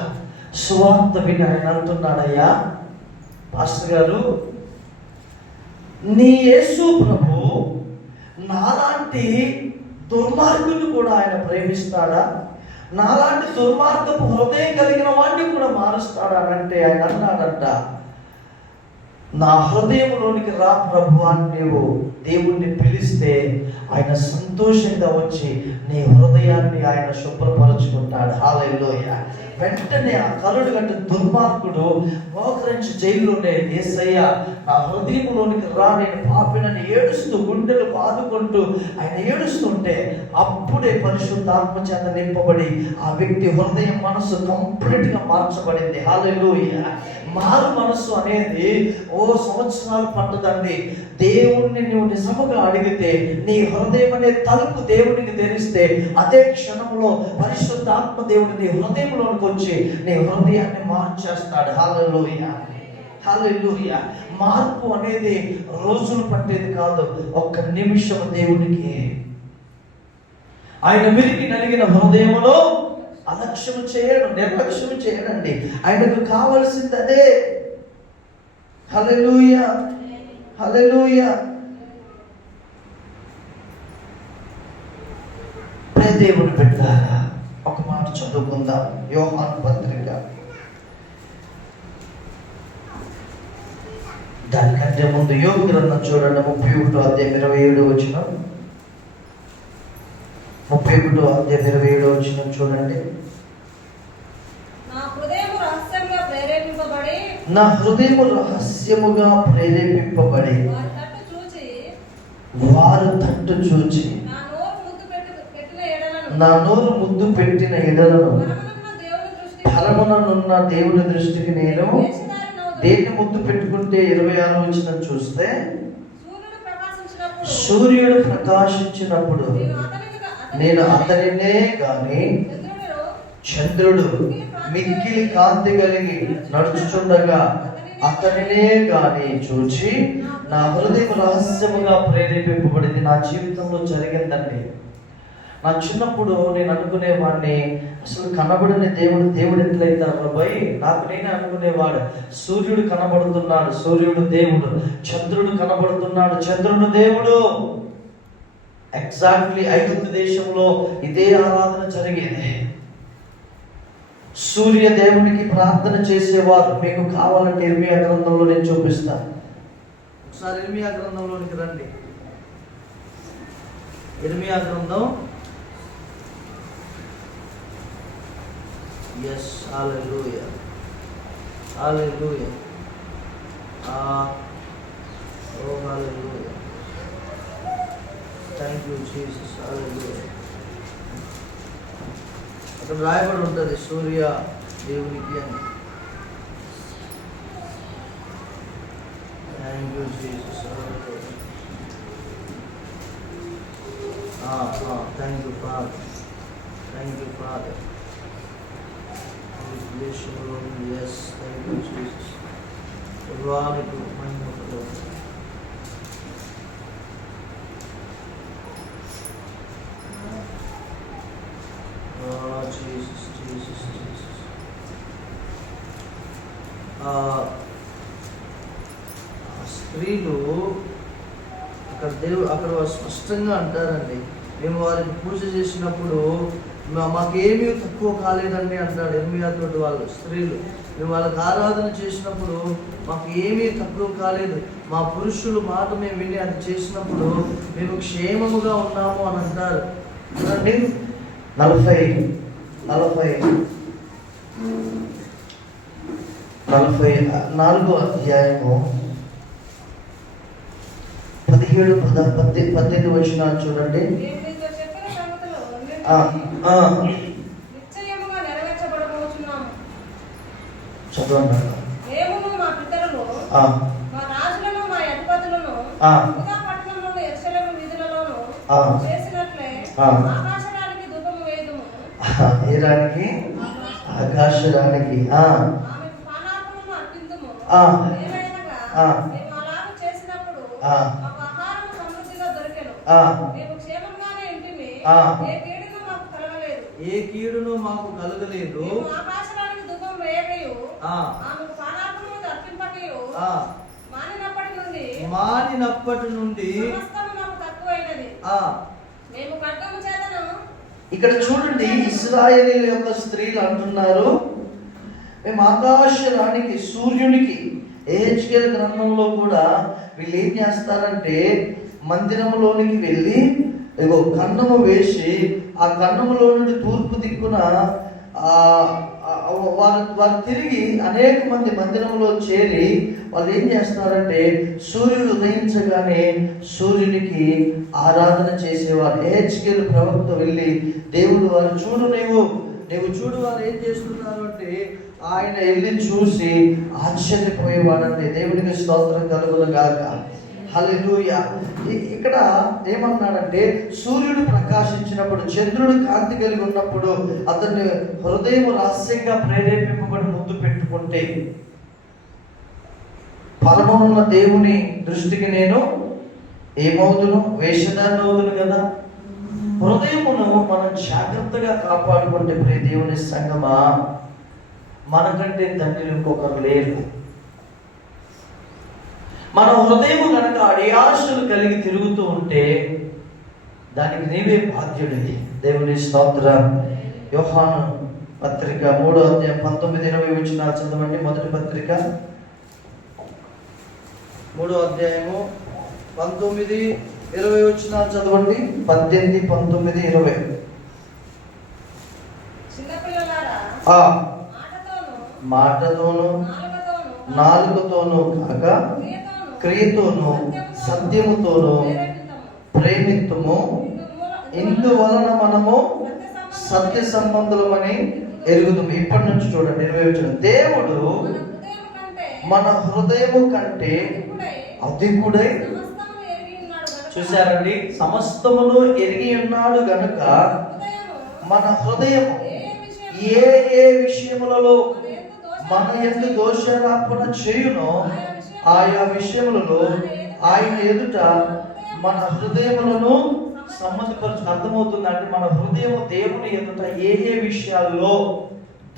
స్వార్థ విని ఆయన అంటున్నాడయ్యా, పాస్టర్ గారు, నీ యేసు ప్రభు నాలాంటి దుర్మార్గుని కూడా ఆయన ప్రేమిస్తాడా? నాలాంటి దుర్మార్గపు హృదయం కలిగిన వాడిని కూడా మారుస్తాడా అంటే ఆయన అన్నాడంట, నా హృదయంలోనికి రా ప్రభు అని నీవు దేవుణ్ణి పిలిస్తే ఆయన సంతోషంగా వచ్చి నీ హృదయాన్ని ఆయన శుభ్రపరచుకుంటాడు. హల్లెలూయా. వెంటనే ఆ కరుడు గట్ట దుర్మార్గుడు మోకరించి జైల్లోనే, యేసయ్య నా హృదయంలోనికి రా, నేను పాపినని ఏడుస్తూ గుండెలు బాదుకుంటూ ఆయన ఏడుస్తుంటే అప్పుడే పరిశుద్ధాత్మ చేత నింపబడి ఆ వ్యక్తి హృదయం, మనసు కంప్లీట్గా మార్చబడింది. హల్లెలూయా. మారు మనస్సు అనేది సంవత్సరాలు పట్టుదండి. దేవుణ్ణి నువ్వు నిజముగా అడిగితే, నీ హృదయం అనే తలుపు దేవునికి తెరిస్తే అదే క్షణంలో పరిశుద్ధాత్మ దేవుడు నీ హృదయంలోనికి వచ్చి నీ హృదయాన్ని మార్చేస్తాడు. హల్లెలూయా, హల్లెలూయా. మార్పు అనేది రోజులు పట్టేది కాదు, ఒక్క నిమిషం దేవునికి. ఆయన విరిగి నలిగిన హృదయములో అలక్ష్యము చేయడు, నిర్లక్ష్యము చేయడండి. ఆయనకు కావలసింది అదే. హల్లెలూయా, హల్లెలూయా. దేవుని బిడ్డలారా, ఒక మాట చదువుకుందాం. యోహాను పత్రిక, దానికంటే ముందు యోబు గ్రంథం చూడండి, 31వ అధ్యాయం 27వ వచనం. 31వ అధ్యాయం 27వ వచనం చూడండి. నా హృదయము రహస్యముగా ప్రేరేపింపబడి వారు తట్టు చూచి నా నోరు ముద్దు పెట్టిన ఎడలను పరముననున్న దేవుని దృష్టికి నేను దేన్ని ముద్దు పెట్టుకుంటే 26వ వచనం చూస్తే, సూర్యుడు ప్రకాశించినప్పుడు నేను అతనినే గాని చంద్రుడు మిక్కిలి కాంతి కలిగి నడుచుచుండగా అతనినే గాని చూచి నా హృదయం రహస్యముగా ప్రేరేపింపబడింది. నా జీవితంలో జరిగిందండి. నా చిన్నప్పుడు నేను అనుకునేవాడిని, అసలు కనబడిన దేవుడు ఎట్లయితారు భయ్, నాకు నేనే అనుకునేవాడు. సూర్యుడు కనబడుతున్నాడు, సూర్యుడు దేవుడు. చంద్రుడు కనబడుతున్నాడు, చంద్రుడు దేవుడు. ఎగ్జాక్ట్లీ ఐగుప్తు దేశంలో ఇదే ఆరాధన జరిగేది. సూర్య దేవునికి ప్రార్థన చేసేవారు. మీకు కావాలంటే ఇర్మియా గ్రంథంలో నేను చూపిస్తాను. ఒకసారి ఇర్మియా గ్రంథంలోనికి రండి. ఇర్మియా గ్రంథం. Yes, hallelujah. Hallelujah. Oh, hallelujah. Thank you, Jesus. Hallelujah. అక్కడ రాయబడి ఉంటుంది సూర్య దేవునికి అని. Thank you, Jesus. Hallelujah. Thank you, Father. Thank you, Father. Bless you, Lord. Yes, thank you, Jesus. Glory to my Lord. Oh, Jesus, Jesus, Jesus. స్త్రీలు అక్కడ స్పష్టంగా అంటారండి, మేము వారికి పూజ చేసినప్పుడు మాకేమీ తక్కువ కాలేదండి అంటాడు ఇర్మియా తోటి వాళ్ళు. స్త్రీలు మేము వాళ్ళకి ఆరాధన చేసినప్పుడు మాకు ఏమీ తక్కువ కాలేదు, మా పురుషులు మాట మేము విని అది చేసినప్పుడు మేము క్షేమముగా ఉన్నాము అని అంటారు. చూడండి 44వ అధ్యాయము 17-18 వచనాలు చూడండి. చదవండి. ఆకాశరానికి ఏ కీడును మాకు కలగలేదు. మానినప్పటి నుండి ఇక్కడ చూడండి, ఇశ్రాయేలీయుల యొక్క స్త్రీలు అంటున్నారు, మేము ఆకాశ రాణికి సూర్యునికి. ఎహెచ్కేల్ గ్రంథంలో కూడా వీళ్ళు ఏం చేస్తారంటే మందిరంలోనికి వెళ్ళి కన్నము వేసి ఆ కన్నములో నుండి తూర్పు దిక్కున వారు తిరిగి అనేక మంది మందిరంలో చేరి వాళ్ళు ఏం చేస్తారంటే సూర్యుడు ఉదయించగానే సూర్యునికి ఆరాధన చేసేవారు. ఎహెచ్కేల్ ప్రవక్త వెళ్ళి దేవుడు వారు చూడు, నువ్వు చూడు వారు ఏం చేస్తున్నారు అంటే ఆయన వెళ్ళి చూసి ఆశ్చర్యపోయేవాడండి. దేవునికి స్తోత్రం కలుగునుగాక. హల్లెలూయా. ఇక్కడ ఏమన్నాడంటే సూర్యుడు ప్రకాశించినప్పుడు, చంద్రుడు కాంతి కలిగి ఉన్నప్పుడు అతన్ని హృదయం రహస్యంగా ప్రేరేపింపబడి ముద్దు పెట్టుకుంటే పరమనున్న దేవుని దృష్టికి నేను ఏమవుతును? వేషధారణ అవుతును కదా. హృదయమును మనం జాగ్రత్తగా కాపాడుకుంటే ప్రియ దేవుని సంగమా, మనకంటే తండ్రి ఇంకొకరు లేరు. మన హృదయం కనుక అడియాశలు కలిగి తిరుగుతూ ఉంటే దానికి నీవే బాధ్యుడివి. దేవుని స్తోత్రం. యోహాను పత్రిక 3వ అధ్యాయం 19-20 వచనాలు చదవండి. మొదటి పత్రిక 3వ అధ్యాయము 19-20 వచనాలు చదవండి. 18, 19, 20. చిన్నపిల్లలారా, మాటతోను నాలుకతోను కాక క్రియతోను సత్యముతోను ప్రేమిత్తుము. ఇందువలన మనము సత్య సంబంధులమని ఎరుగుదాము. ఇప్పటి నుంచి చూడండి 20 వచనం. దేవుడు మన హృదయము కంటే అధికుడై, చూశారండి, సమస్తమును ఎరిగి ఉన్నాడు గనుక మన హృదయము ఏ ఏ విషయములలో మన యందు దోషారోపణ చేయునో ఆయా విషయములలో ఆయన ఎదుట మన హృదయములను సంబంధపరచు. అర్థమవుతుందంటే మన హృదయము దేవుని ఎదుట ఏ ఏ విషయాల్లో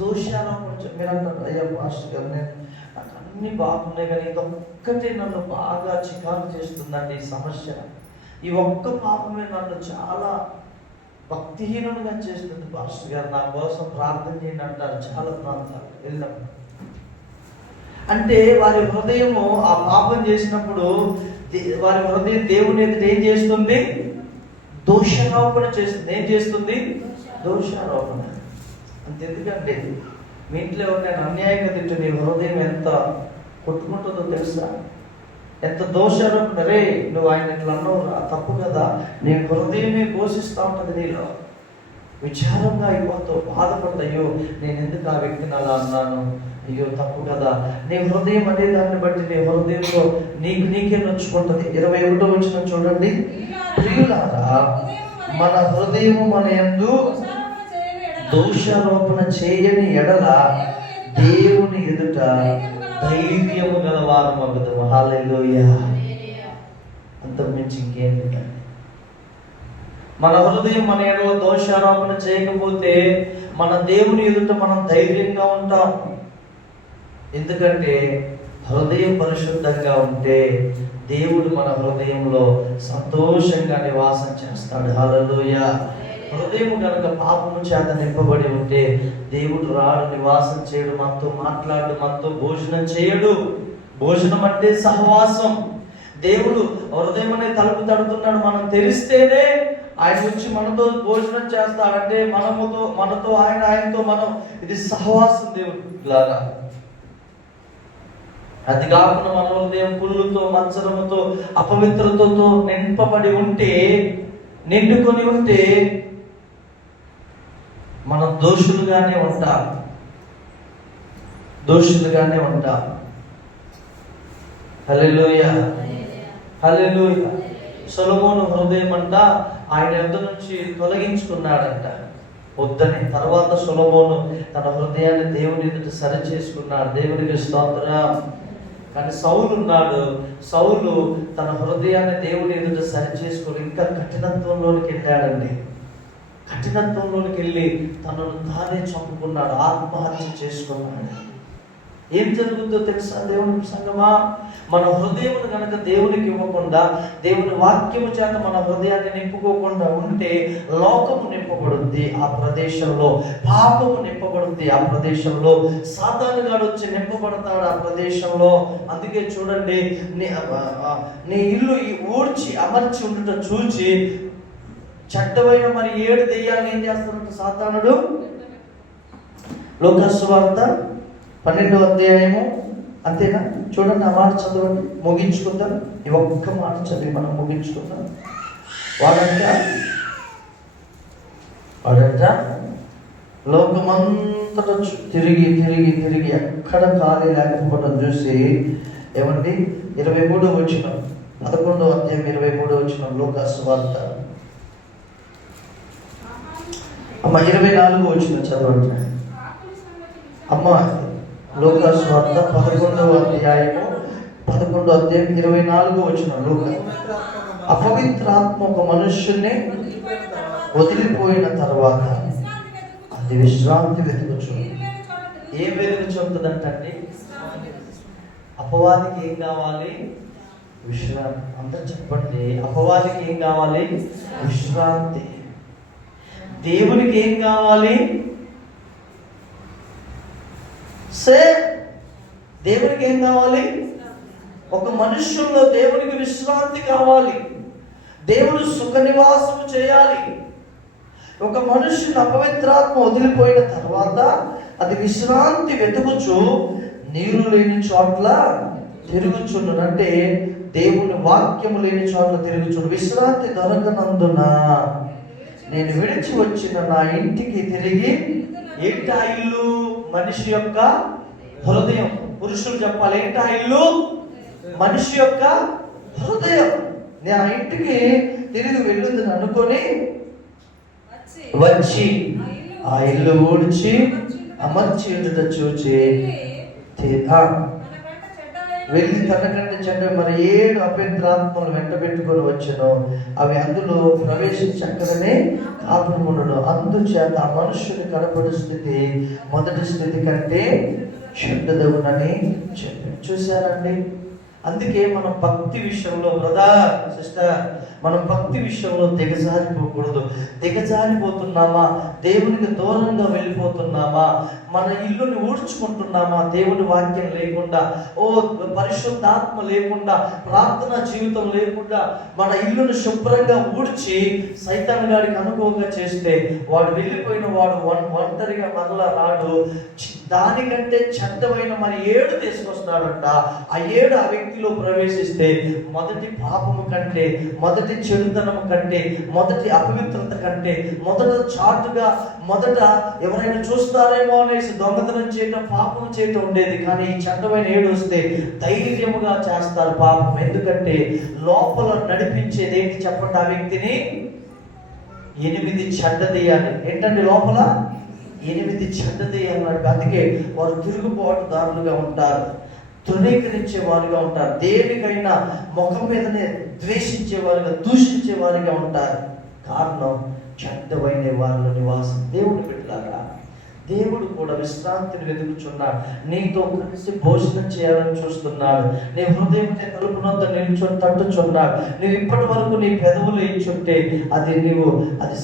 దోషారోపణ. మీరు అంటారు, అయ్యా పాస్టర్ గారు, నాకు అన్ని బాగున్నాయి కానీ ఇదొక్కటే నన్ను బాగా చికాకు చేస్తుందండి ఈ సమస్య. ఈ ఒక్క పాపమే నన్ను చాలా భక్తిహీనునిగా చేస్తుంది పాస్టర్ గారు, నా కోసం ప్రార్థన చేయండి అంటారు చాలా ప్రాంతాలు వెళ్ళినప్పుడు. అంటే వారి హృదయము ఆ పాపం చేసినప్పుడు వారి హృదయం దేవుని ఎదుట ఏం చేస్తుంది? దోషారోపణ చేస్తుంది. ఏం చేస్తుంది? దోషారోపణ. అంతెందుకంటే మీ ఇంట్లో ఎవరినైనా అన్యాయంగా తింటే నీ హృదయం ఎంత కొట్టుకుంటుందో తెలుసా? ఎంత దోషారోపణ. రే నువ్వు ఆయన ఇట్లా అన్నావు, తప్పు కదా, నీ హృదయమే ఘోషిస్తూ ఉంటుంది. నీలో విచారంగా అయిపోతావు, బాధపడతా, అయ్యో నేను ఎందుకు ఆ వ్యక్తిని అలా అన్నాను, అయ్యో తప్పు కదా. నీ హృదయం అనే దాన్ని బట్టి నీ హృదయంలో నీకే నొచ్చుకుంటుంది. 21వ వచనం చూడండి. ప్రియులారా, మన హృదయము మన యందు దోషారోపణ చేయని ఎడల దేవుని ఎదుట ధైర్యము గలవారు మగుదము. హల్లెలూయా. అంతకు మించి ఇంకేం లేదు. మన హృదయం మన ఎడల దోషారోపణ చేయకపోతే మన దేవుని ఎదుట మనం ధైర్యంగా ఉంటాం. ఎందుకంటే హృదయం పరిశుద్ధంగా ఉంటే దేవుడు మన హృదయంలో సంతోషంగా నివాసం చేస్తాడు. హల్లెలూయా. హృదయం కనుక పాపము చేత నింపబడి ఉంటే దేవుడు రాడు, నివాసం చేయడు, మనతో మాట్లాడు, మనతో భోజనం చేయడు. భోజనం అంటే సహవాసం. దేవుడు హృదయం అనే తలుపు తడుతున్నాడు, మనం తెరిస్తేనే ఆయన వచ్చి మనతో భోజనం చేస్తాడంటే మనతో ఆయనతో మనం, ఇది సహవాసం దేవుడు లాగా. అది కాకుండా మన హృదయం పుల్లుతో, మత్సరముతో, అపవిత్రతతో నింపబడి ఉంటే, నిండుకొని ఉంటే మనం దోషులుగానే ఉంటాం. హల్లెలూయా. హల్లెలూయా. సొలొమోను హృదయం అంట ఆయన యొద్ద నుంచి తొలగించుకున్నాడంట వద్దని. తర్వాత సొలొమోను తన హృదయాన్ని దేవుని ఎదుట సరి చేసుకున్నాడు. దేవునికి స్తోత్రం. కానీ సౌలు ఉన్నాడు, సౌలు తన హృదయాన్ని దేవుని ఎదుట సరి చేసుకుని ఇంకా కఠినత్వంలోనికి వెళ్ళాడండి. కఠినత్వంలోనికి వెళ్ళి తనను తానే చంపుకున్నాడు, ఆత్మహత్య చేసుకున్నాడు. ఏం జరుగుతుందో తెలుసా దేవుని సంగమా? మన హృదయమును కనుక దేవునికి ఇవ్వకుండా, దేవుని వాక్యము చేత మన హృదయాన్ని నింపుకోకుండా ఉంటే లోకము నింపబడుద్ది ఆ ప్రదేశంలో, పాపము నింపబడుద్ది ఆ ప్రదేశంలో, సాతానుగాడు వచ్చి నింపబడతాడు ఆ ప్రదేశంలో. అందుకే చూడండి, నీ ఇల్లు ఊడ్చి అమర్చి ఉండుట చూచి చెడ్డమైన మరి 7 దెయ్యాలు ఏం చేస్తారంట సాతానుడు? లోకాసు వార్త 12వ అధ్యాయము, అంతేనా? చూడండి, ఆ మాట చదవండి, ముగించుకుందాం. ఈ ఒక్క మాట చదివి మనం ముగించుకుందాం. వాడంట లోకమంతటా తిరిగి తిరిగి తిరిగి ఎక్కడ ఖాళీ లేకపోవడం చూసి ఏమండి 23వ వచనం, 11వ అధ్యాయం 23వ వచనం లోకాసు వార్త. అమ్మ 24వ వచనం చదవండి అమ్మ. లోకాసు వార్త 11వ అధ్యాయము 24వ వచనం. అపవిత్రాత్మ ఒక మనుష్యుని వదిలిపోయిన తర్వాత అది విశ్రాంతి వెతుకుచు. ఏం వెతుకుచుంటుందంటే అపవాదికి ఏం కావాలి? విశ్రాంతి. అందరూ చెప్పండి, అపవాదికి ఏం కావాలి? విశ్రాంతి. దేవునికి ఏం కావాలి? సేమ్. దేవునికి ఏం కావాలి? ఒక మనుష్యుల్లో దేవునికి విశ్రాంతి కావాలి. దేవుడు సుఖ నివాసము చేయాలి. ఒక మనుష్యుని అపవిత్రాత్మ వదిలిపోయిన తర్వాత అది విశ్రాంతి వెతుకుచు నీరు లేని చోట్ల తిరుగుచుండు. అంటే దేవుని వాక్యము లేని చోట్ల తిరుగుచుండు. విశ్రాంతి దొరకనందున నేను విడిచి వచ్చిన నా ఇంటికి తిరిగి, ఏంటి ఆ ఇల్లు? మనిషి యొక్క హృదయం. పురుషులు చెప్పాలి, ఏంటి ఆ ఇల్లు? మనిషి యొక్క హృదయం. నేను ఆ ఇంటికి తిరిగి వెళ్ళుదని అనుకొని వచ్చి ఆ ఇల్లు ఊడ్చి అమర్చేయుట చూచి వెళ్ళి తనకంటే చెడ్డ మరి 7 అపవిత్రాత్మలు వెంట పెట్టుకొని వచ్చాను. అవి అందులో ప్రవేశించక్కడనే కాపురముండును. అందుచేత ఆ మనుష్యుని కనపడే స్థితి మొదటి స్థితి కంటే చెడ్డదవునని చెప్పాను. చూశారండి? అందుకే మనం భక్తి విషయంలో, బ్రదర్ సిస్టర్, మనం భక్తి విషయంలో దిగజారిపోకూడదు. దిగజారిపోతున్నామా? దేవునికి దూరంగా వెళ్ళిపోతున్నామా? మన ఇల్లుని ఊడ్చుకుంటున్నామా? దేవుని వాక్యం లేకుండా, పరిశుద్ధాత్మ లేకుండా, ప్రార్థన జీవితం లేకుండా మన ఇల్లుని శుభ్రంగా ఊడ్చి సైతాన్ గాడికి అనుకోగా చేస్తే వాడు వెళ్ళిపోయిన వాడు ఒంటరిగా మరలా రాడు. దానికంటే చెడ్డమైన మరి 7 తీసుకొస్తాడంట. ఆ 7 ఆ వ్యక్తిలో ప్రవేశిస్తే మొదటి పాపము కంటే, మొదటి చెడుతనము కంటే, మొదటి అపవిత్రత కంటే, మొదట చాటుగా మొదట ఎవరైనా చూస్తారేమో అనేసి దొంగతనం చేయటం, పాపం చేయటం ఉండేది. కానీ ఈ చెడ్డమైన 7 వస్తే ధైర్యముగా చేస్తారు పాపం. ఎందుకంటే లోపల నడిపించేది ఏంటి చెప్పండి? ఆ వ్యక్తిని 8 చెడ్డదెయ్యాలి. ఏంటండి? లోపల 8 చెడ్డదెయ్యాలి. అందుకే వారు తిరుగుబాటుదారులుగా ఉంటారు, తృణీకరించే వారుగా ఉంటారు, దేనికైనా ముఖం మీదనే ద్వేషించేవారుగా, దూషించేవారుగా ఉంటారు. కారణం చెడ్డమైన వారిలో నివాసం. దేవుని బిడ్డలారా, దేవుడు కూడా విశ్రాంతిని వెతుకుచున్నాడు. నీతో కలిసి భోజనం చేయాలని చూస్తున్నాడు. నీ హృదయం తలుపునంత నిల్చొని తట్టుచున్నాడు. నువ్వు ఇప్పటి వరకు నీ పెదవులు ఇచ్చుంటే అది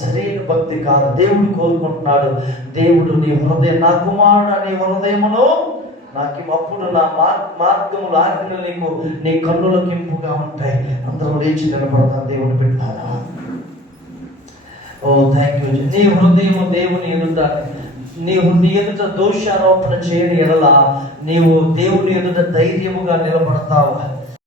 సరైన భక్తి కాదు. దేవుడు కోరుకుంటున్నాడు. దేవుడు నీ హృదయం, నా కుమారుడు అనే హృదయమును నాకు అప్పుడు నా మార్గములు ఆజ్ఞలు నీకు నీ కన్నులకు ఇంపుగా ఉంటాయి. అందరూ లేచి నిలబడతాను. దేవుని పెట్టారా? Thank you. నీ హృదయము దేవుని ఎదుట, నీ ఎదుట దోషారోపణ చేయని ఎడల నీవు దేవుని ఎదుట ధైర్యముగా నిలబడతావు.